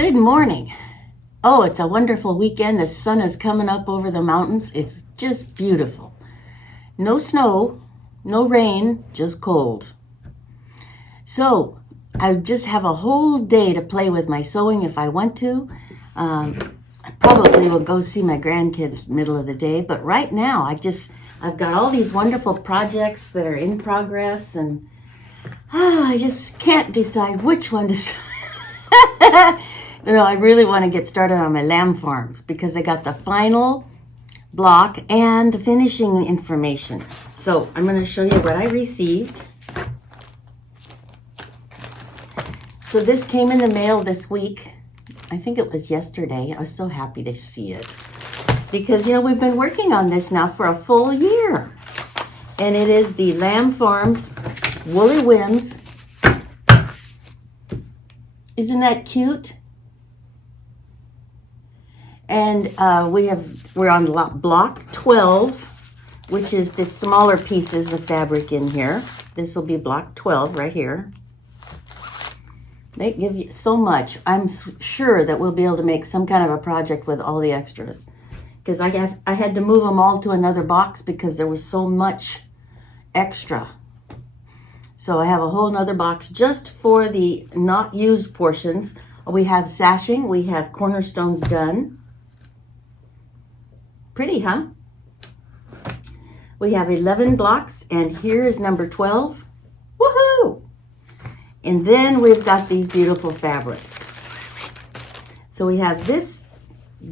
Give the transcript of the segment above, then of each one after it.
Good morning. Oh, it's a wonderful weekend. The sun is coming up over the mountains. It's just beautiful. No snow, no rain, just cold. So I just have a whole day to play with my sewing if I want to. I probably will go see my grandkids middle of the day, but right now I've got all these wonderful projects that are in progress, and I just can't decide which one to start. I really want to get started on my lamb farms because I got the final block and the finishing information. So I'm going to show you what I received. So this came in the mail this week. I think it was yesterday. I was so happy to see it because, we've been working on this now for a full year. And it is the Lamb Farms Woolly Whims. Isn't that cute? And we're on block 12, which is the smaller pieces of fabric in here. This will be block 12 right here. They give you so much. I'm sure that we'll be able to make some kind of a project with all the extras. Because I had to move them all to another box because there was so much extra. So I have a whole nother box just for the not used portions. We have sashing, we have cornerstones done. Pretty, huh? We have 11 blocks, and here is number 12. Woohoo! And then we've got these beautiful fabrics. So we have this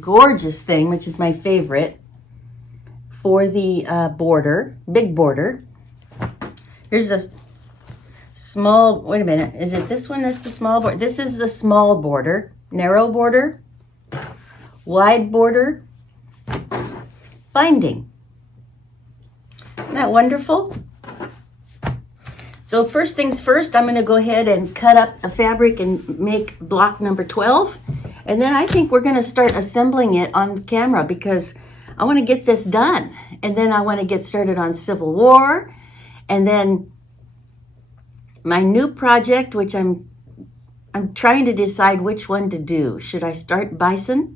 gorgeous thing, which is my favorite, for the border, big border. Here's a small, wait a minute, is it this one that's the small border? This is the small border, narrow border, wide border, binding. Isn't that wonderful? So first things first, I'm going to go ahead and cut up the fabric and make block number 12. And then I think we're going to start assembling it on camera because I want to get this done. And then I want to get started on Civil War. And then my new project, which I'm trying to decide which one to do. Should I start Bison,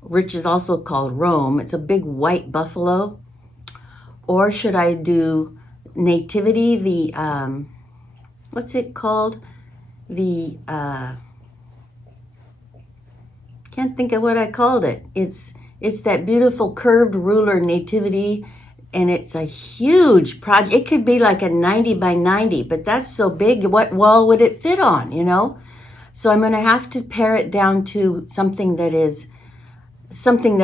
which is also called Rome? It's a big white buffalo. Or should I do Nativity, the, what's it called? The, can't think of what I called it. It's that beautiful curved ruler Nativity, and it's a huge project. It could be like a 90 by 90, but that's so big. What wall would it fit on, So I'm going to have to pare it down to something that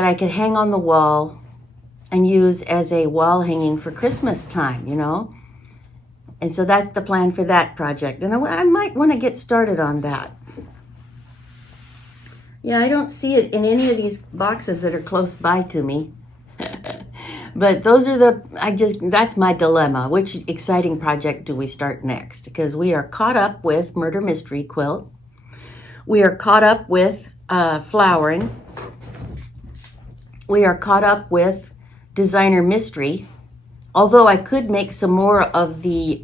I could hang on the wall and use as a wall hanging for Christmas time, And so that's the plan for that project. And I might want to get started on that. Yeah, I don't see it in any of these boxes that are close by to me. But those are that's my dilemma. Which exciting project do we start next? Because we are caught up with Murder Mystery Quilt. We are caught up with flowering. We are caught up with Designer Mystery. Although I could make some more of the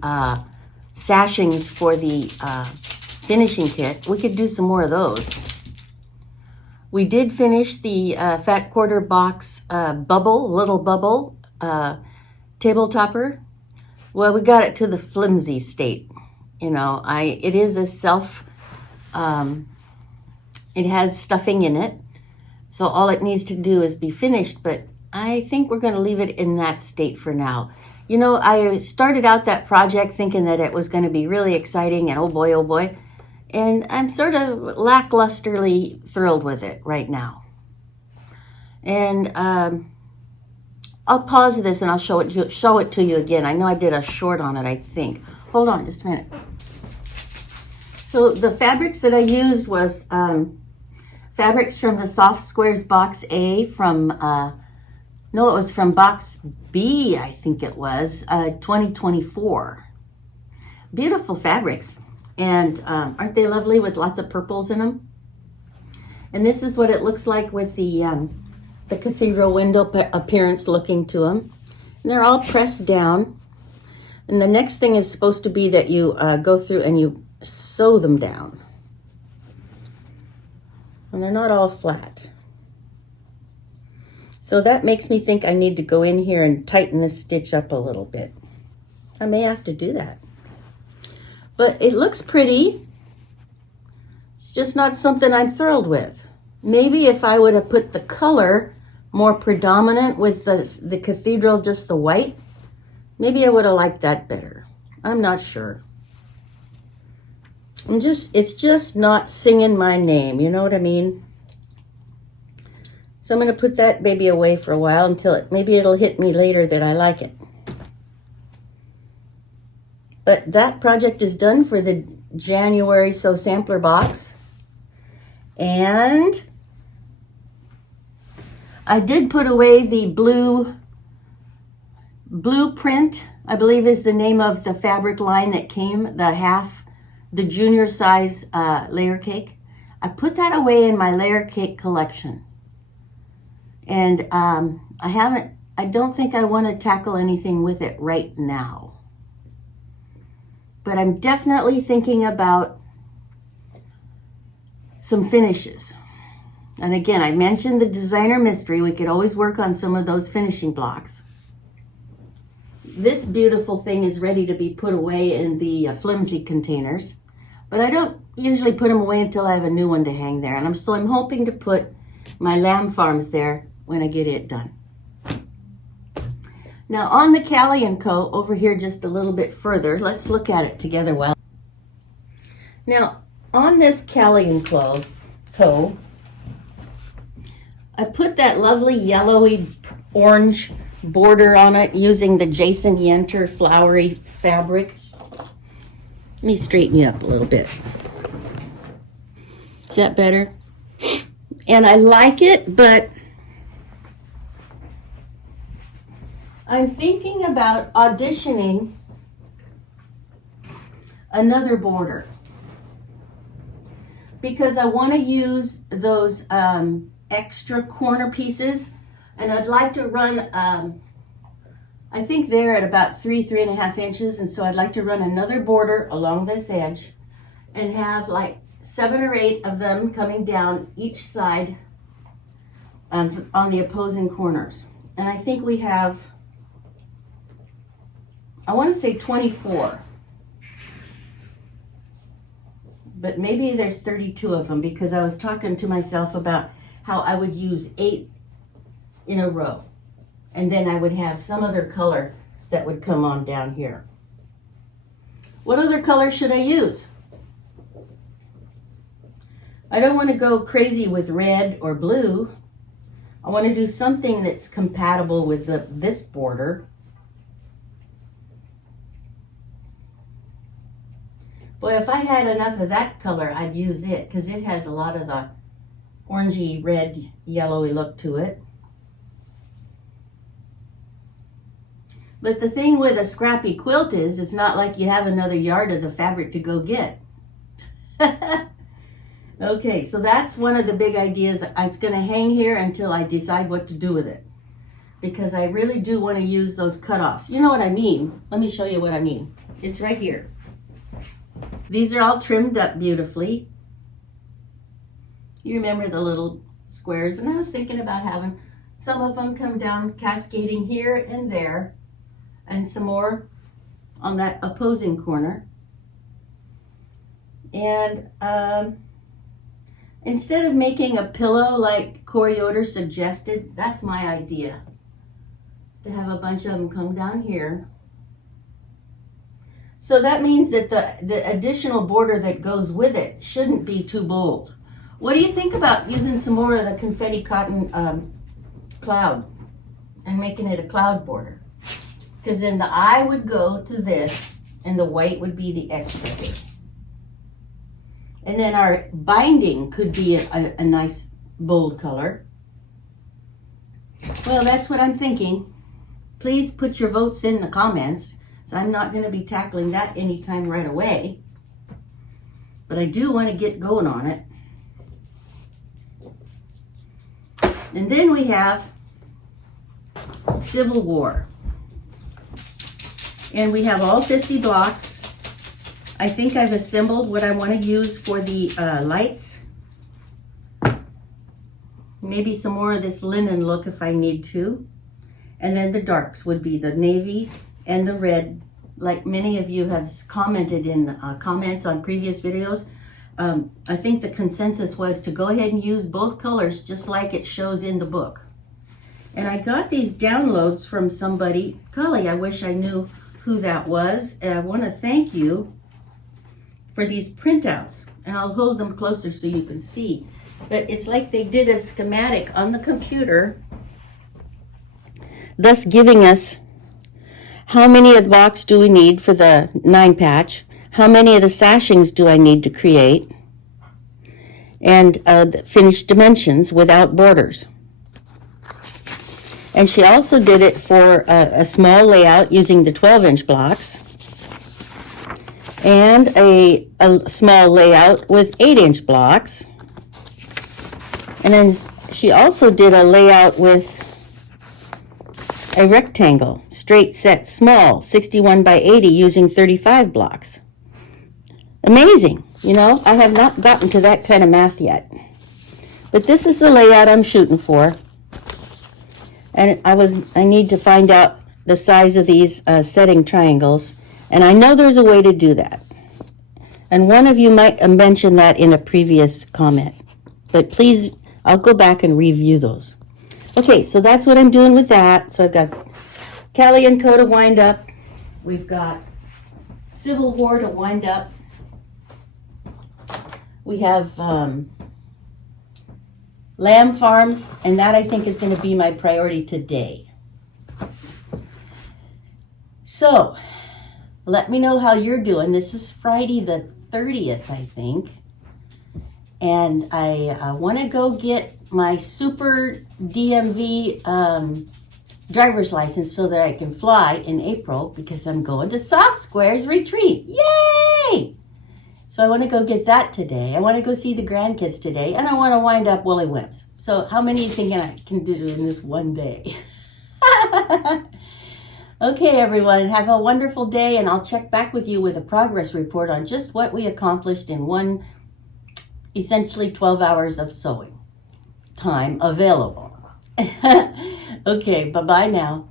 sashings for the finishing kit. We could do some more of those. We did finish the Fat Quarter Box little bubble table topper. Well, we got it to the flimsy state. It is a it has stuffing in it. So all it needs to do is be finished, but I think we're going to leave it in that state for now. I started out that project thinking that it was going to be really exciting and oh boy. And I'm sort of lacklusterly thrilled with it right now. And I'll pause this and I'll show it to you again. I know I did a short on it, I think. Hold on just a minute. So the fabrics that I used was fabrics from the Soft Squares Box A from, it was from Box B, I think it was, 2024. Beautiful fabrics. And aren't they lovely with lots of purples in them? And this is what it looks like with the cathedral window appearance looking to them. And they're all pressed down. And the next thing is supposed to be that you go through and you sew them down. And they're not all flat. So that makes me think I need to go in here and tighten this stitch up a little bit. I may have to do that. But it looks pretty. It's just not something I'm thrilled with. Maybe if I would have put the color more predominant with the cathedral, just the white, maybe I would have liked that better. I'm not sure. It's just not singing my name, you know what I mean? So I'm going to put that baby away for a while until maybe it'll hit me later that I like it. But that project is done for the January Sew Sampler box. And I did put away the blueprint, I believe is the name of the fabric line that came, the junior size layer cake. I put that away in my layer cake collection. And I don't think I want to tackle anything with it right now. But I'm definitely thinking about some finishes. And again, I mentioned the designer mystery. We could always work on some of those finishing blocks. This beautiful thing is ready to be put away in the flimsy containers. But I don't usually put them away until I have a new one to hang there. And so I'm hoping to put my lamb farms there when I get it done. Now on the Callie & Co. over here just a little bit further, let's look at it together while. Now on this Callie & Co. I put that lovely yellowy orange border on it using the Jason Yenter flowery fabric. Let me straighten you up a little bit. Is that better? And I like it, but I'm thinking about auditioning another border because I want to use those extra corner pieces, and I'd like to run I think they're at about 3.5 inches, and so I'd like to run another border along this edge and have like 7 or 8 of them coming down each side on the opposing corners. And I think we have, I want to say 24, but maybe there's 32 of them because I was talking to myself about how I would use 8 in a row. And then I would have some other color that would come on down here. What other color should I use? I don't want to go crazy with red or blue. I want to do something that's compatible with this border. Boy, if I had enough of that color, I'd use it because it has a lot of the orangey, red, yellowy look to it. But the thing with a scrappy quilt is it's not like you have another yard of the fabric to go get. Okay, so that's one of the big ideas. It's going to hang here until I decide what to do with it. Because I really do want to use those cutoffs. You know what I mean? Let me show you what I mean. It's right here. These are all trimmed up beautifully. You remember the little squares. And I was thinking about having some of them come down cascading here and there. And some more on that opposing corner. And instead of making a pillow like Corey Yoder suggested, that's my idea. To have a bunch of them come down here. So that means that the additional border that goes with it shouldn't be too bold. What do you think about using some more of the confetti cotton cloud and making it a cloud border? Because then the eye would go to this and the white would be the extra here. And then our binding could be a nice bold color. Well, that's what I'm thinking. Please put your votes in the comments. So I'm not going to be tackling that anytime right away. But I do want to get going on it. And then we have Civil War. And we have all 50 blocks. I think I've assembled what I want to use for the lights. maybe some more of this linen look if I need to. And then the darks would be the navy and the red, like many of you have commented in comments on previous videos. I think the consensus was to go ahead and use both colors just like it shows in the book. And I got these downloads from somebody, golly, I wish I knew who that was. And I want to thank you for these printouts. And I'll hold them closer so you can see. But it's like they did a schematic on the computer, thus giving us how many of the box do we need for the 9-patch, how many of the sashings do I need to create, and the finished dimensions without borders. And she also did it for a small layout using the 12-inch blocks and a small layout with 8-inch blocks. And then she also did a layout with a rectangle, straight set small, 61 by 80 using 35 blocks. Amazing, you know, I have not gotten to that kind of math yet. But this is the layout I'm shooting for. And I need to find out the size of these setting triangles. And I know there's a way to do that. And one of you might have mentioned that in a previous comment. But please, I'll go back and review those. Okay, so that's what I'm doing with that. So I've got Callie and Co to wind up. We've got Civil War to wind up. We have lamb farms, and that I think is going to be my priority today. So, let me know how you're doing. This is Friday the 30th, I think. And I want to go get my super DMV driver's license so that I can fly in April because I'm going to Soft Squares Retreat. Yay! So I want to go get that today. I want to go see the grandkids today. And I want to wind up Woolly Whips. So how many do you think I can do in this one day? Okay, everyone. Have a wonderful day. And I'll check back with you with a progress report on just what we accomplished in one, essentially 12 hours of sewing time available. Okay, bye-bye now.